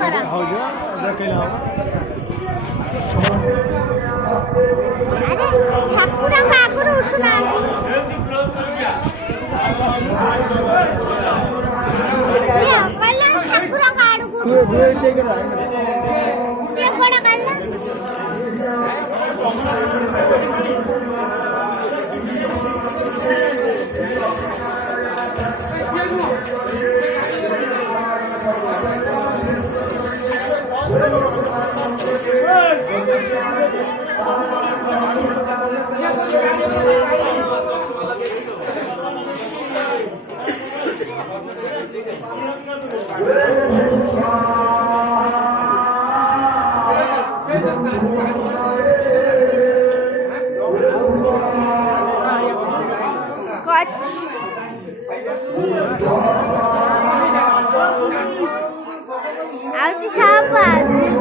करा हो जा केला अरे ठाकुरଙ୍କ ଆଗରୁ ଉଠୁନାହାନ୍ତି କହିଲା ଠାକୁରଙ୍କ ଆଡକୁ ଟିକେ ଗୋଡ କାଢିଲା Alto sapato.